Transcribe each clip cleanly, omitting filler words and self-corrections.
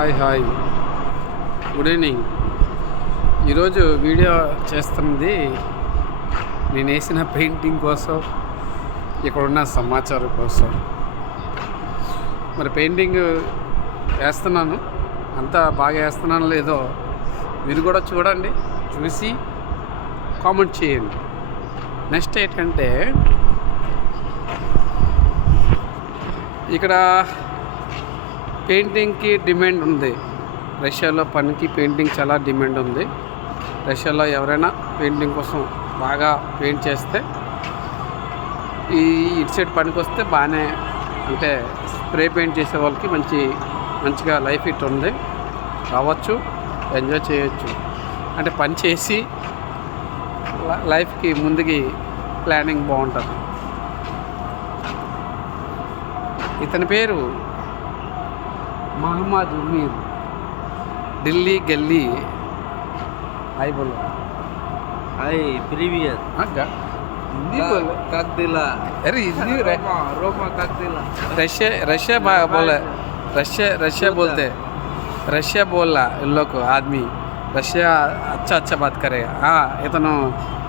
Hi good evening. ఈరోజు video చేస్తున్నది నేను వేసిన పెయింటింగ్ కోసం, ఇక్కడున్న సమాచారం కోసం. మరి పెయింటింగ్ వేస్తున్నాను, అంతా బాగా వేస్తున్నాను లేదో మీరు కూడా చూడండి, చూసి కామెంట్ చేయండి. నెక్స్ట్ ఏంటంటే ఇక్కడ పెయింటింగ్కి డిమాండ్ ఉంది. రష్యాలో పనికి పెయింటింగ్ చాలా డిమాండ్ ఉంది. రష్యాలో ఎవరైనా పెయింటింగ్ కోసం బాగా పెయింట్ చేస్తే ఇటు సైడ్ పనికి వస్తే బాగానే, అంటే స్ప్రే పెయింట్ చేసే వాళ్ళకి మంచిగా లైఫ్ ఇట్ ఉంది. రావచ్చు, ఎంజాయ్ చేయొచ్చు. అంటే పని చేసి లైఫ్కి ముందుకి ప్లానింగ్ బాగుంటుంది. ఇతని పేరు मोहम्मद उम्मीद, दिल्ली गली. हाय बोलो. हाय प्रीवियस. हाँ क्या हिंदी बोलो. как дела? अरे हिंदी रोमा как dela? रशिया बोले. रशिया बोलते. रशिया बोल रहा इन लोग को आदमी. రష్యా అచ్చా బాత్ కరేగా. ఇతను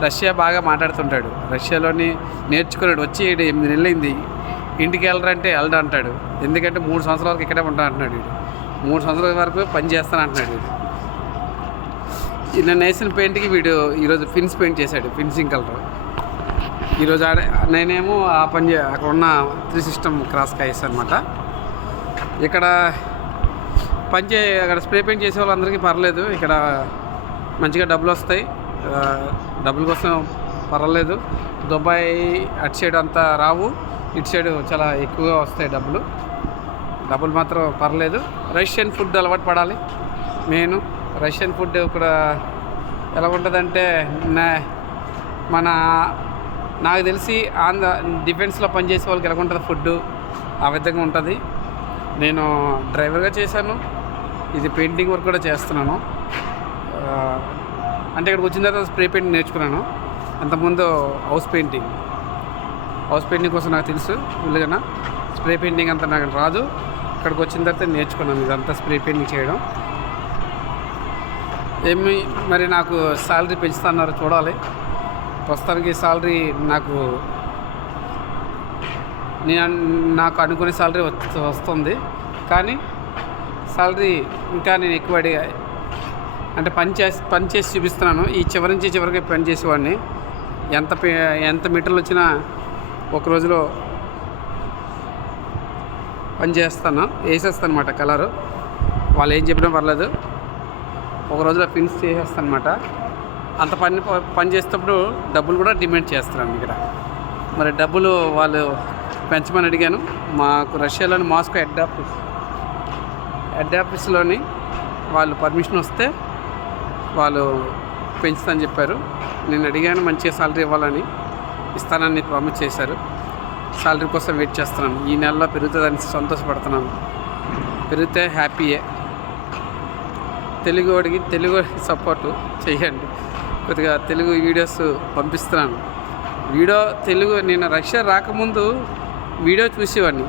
రష్యా బాగా మాట్లాడుతుంటాడు. రష్యాలోని నేర్చుకున్నాడు. వచ్చి 8 నెలలైంది. ఇంటికి వెళ్ళరంటే వెళ్ళడా అంటాడు. ఎందుకంటే 3 సంవత్సరాల వరకు ఇక్కడే ఉంటాను అంటున్నాడు. వీడు 3 సంవత్సరాల వరకు పని చేస్తాను అంటున్నాడు. వీడు నన్ను వేసిన పెయింట్కి వీడు ఈరోజు ఫిన్స్ పెయింట్ చేశాడు, ఫిన్సింగ్ కలర్. ఈరోజు నేనేమో ఆ పని అక్కడ ఉన్న 3 సిస్టమ్ క్రాస్గా వేసాను అనమాట. ఇక్కడ అక్కడ స్ప్రే పెయింట్ చేసే వాళ్ళందరికీ పర్లేదు. ఇక్కడ మంచిగా డబ్బులు వస్తాయి. డబ్బుల కోసం పర్వాలేదు. దుబాయ్ అటు సైడ్ అంతా రావు, ఇటు సైడ్ చాలా ఎక్కువగా వస్తాయి డబ్బులు మాత్రం పర్లేదు. రష్యన్ ఫుడ్ అలవాటు పడాలి. నేను రష్యన్ ఫుడ్ ఇక్కడ ఎలా ఉంటుందంటే, నాకు తెలిసి డిఫెన్స్లో పనిచేసే వాళ్ళకి ఎలా ఉంటుంది ఫుడ్, ఆ విధంగా ఉంటుంది. నేను డ్రైవర్గా చేశాను, ఇది పెయింటింగ్ వర్క్ కూడా చేస్తున్నాను. అంటే ఇక్కడికి వచ్చిన తర్వాత స్ప్రే పెయింటింగ్ నేర్చుకున్నాను. అంతకుముందు హౌస్ పెయింటింగ్ కోసం నాకు తెలుసు ఫుల్గా. స్ప్రే పెయింటింగ్ అంతా నాకు రాదు. ఇక్కడికి వచ్చిన తర్వాత నేర్చుకున్నాను ఇదంతా స్ప్రే పెయింటింగ్ చేయడం. మరి నాకు శాలరీ పెంచుతున్నారు, చూడాలి. ప్రస్తుతానికి శాలరీ నాకు అనుకునే శాలరీ వస్తుంది. కానీ శాలరీ ఇంకా నేను ఎక్కువ అడిగా, అంటే పని చేసి చూపిస్తున్నాను. ఈ చివరి నుంచి చివరికి పని చేసేవాడిని. ఎంత మీటర్లు వచ్చినా ఒక రోజులో పని చేస్తాను, వేసేస్తాను అనమాట కలరు. వాళ్ళు ఏం చెప్పినా పర్లేదు, ఒక రోజులో ఫినిష్ చేసేస్తాను అనమాట. అంత పని చేసేటప్పుడు డబ్బులు కూడా డిమాండ్ చేస్తున్నాను ఇక్కడ. మరి డబ్బులు వాళ్ళు పెంచమని అడిగాను. మాకు రష్యాలోని మాస్కో హెడ్ ఆఫీస్లోని వాళ్ళు పర్మిషన్ వస్తే వాళ్ళు పెంచుతానని చెప్పారు. నేను అడిగాను మంచిగా శాలరీ ఇవ్వాలని, ఇస్తానని ప్రామిస్ చేశారు. శాలరీ కోసం వెయిట్ చేస్తున్నాను. ఈ నెలలో పెరుగుతుందని సంతోషపడుతున్నాను. పెరిగితే హ్యాపీయే. తెలుగు సపోర్టు చేయండి. కొద్దిగా తెలుగు వీడియోస్ పంపిస్తున్నాను. తెలుగు నేను రష్యా రాకముందు వీడియో చూసేవాడిని.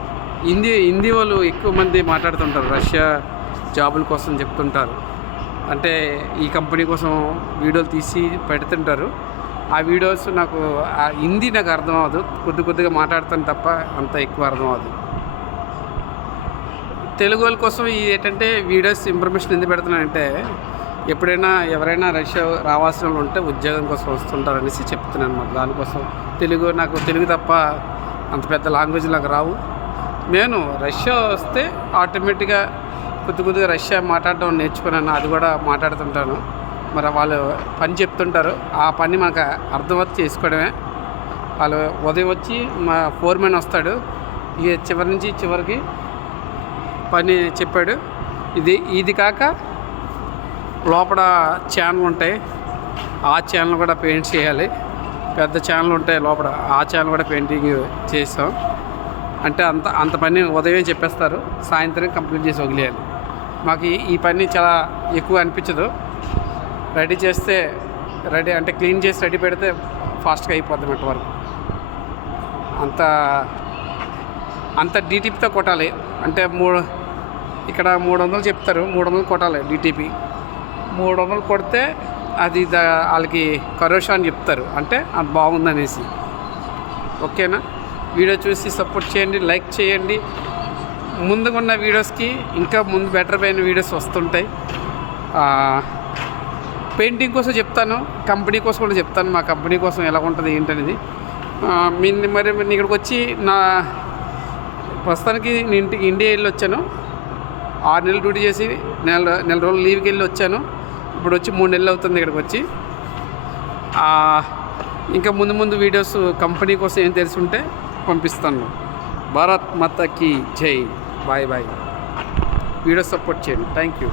హిందీ వాళ్ళు ఎక్కువ మంది మాట్లాడుతుంటారు, రష్యా జాబుల కోసం చెప్తుంటారు. అంటే ఈ కంపెనీ కోసం వీడియోలు తీసి పెడుతుంటారు. ఆ వీడియోస్ నాకు హిందీ నాకు అర్థం అవ్వదు. కొద్దిగా మాట్లాడతాను తప్ప అంత ఎక్కువ అర్థం అవ్వదు. తెలుగు వాళ్ళ కోసం ఏంటంటే వీడియోస్ ఇన్ఫర్మేషన్ ఎందుకు పెడుతున్నానంటే, ఎప్పుడైనా ఎవరైనా రష్యా రావాల్సిన వాళ్ళు ఉంటే ఉద్యోగం కోసం వస్తుంటారు అనేసి చెప్తున్నాను అన్నమాట. దానికోసం నాకు తెలుగు తప్ప అంత పెద్ద లాంగ్వేజ్ నాకు రావు. నేను రష్యా వస్తే ఆటోమేటిక్గా కొద్దిగా రష్యా మాట్లాడడం నేర్చుకున్నాను. అది కూడా మాట్లాడుతుంటాను. మరి వాళ్ళు పని చెప్తుంటారు, ఆ పని మనకు అర్థమవుతుంది చేసుకోవడమే. వాళ్ళు ఉదయం వచ్చి మా ఫోర్మెన్ వస్తాడు, ఇక చివరి నుంచి చివరికి పని చెప్పాడు. ఇది కాక లోపల ఛానల్ ఉంటాయి, ఆ ఛానల్ కూడా పెయింట్ చేయాలి. పెద్ద ఛానల్ ఉంటాయి లోపల, ఆ ఛానల్ కూడా పెయింటింగ్ చేసాం. అంటే అంత పని ఉదయం చెప్పేస్తారు, సాయంత్రం కంప్లీట్ చేసి వదిలేయాలి. మాకు ఈ పని చాలా ఎక్కువ అనిపించదు. రెడీ అంటే క్లీన్ చేసి రెడీ పెడితే ఫాస్ట్గా అయిపోద్ది అన్నమాట వరకు. అంత డీటీపీతో కొట్టాలి. అంటే ఇక్కడ 300 చెప్తారు, 300 కొట్టాలి డిటిపి. 300 కొడితే అది వాళ్ళకి కరోషా అని చెప్తారు, అంటే అది బాగుందనేసి. ఓకేనా? వీడియో చూసి సపోర్ట్ చేయండి, లైక్ చేయండి. ముందుగా ఉన్న వీడియోస్కి ఇంకా ముందు బెటర్ అయిన వీడియోస్ వస్తుంటాయి. పెయింటింగ్ కోసం చెప్తాను, కంపెనీ కోసం కూడా చెప్తాను. మా కంపెనీ కోసం ఎలా ఉంటుంది ఏంటనేది. మరి నేను ఇక్కడికి వచ్చి ప్రస్తుతానికి నేను ఇండియా వెళ్ళి వచ్చాను. 6 నెలలు డ్యూటీ చేసి నెల రోజులు లీవ్కి వెళ్ళి వచ్చాను. ఇప్పుడు వచ్చి 3 నెలలు అవుతుంది ఇక్కడికి వచ్చి. ఇంకా ముందు వీడియోస్ కంపెనీ కోసం ఏం తెలుసుంటే పంపిస్తాను. భారత్ మాతాకి జై. బాయ్. వీడియో సపోర్ట్ చేయండి. Thank you.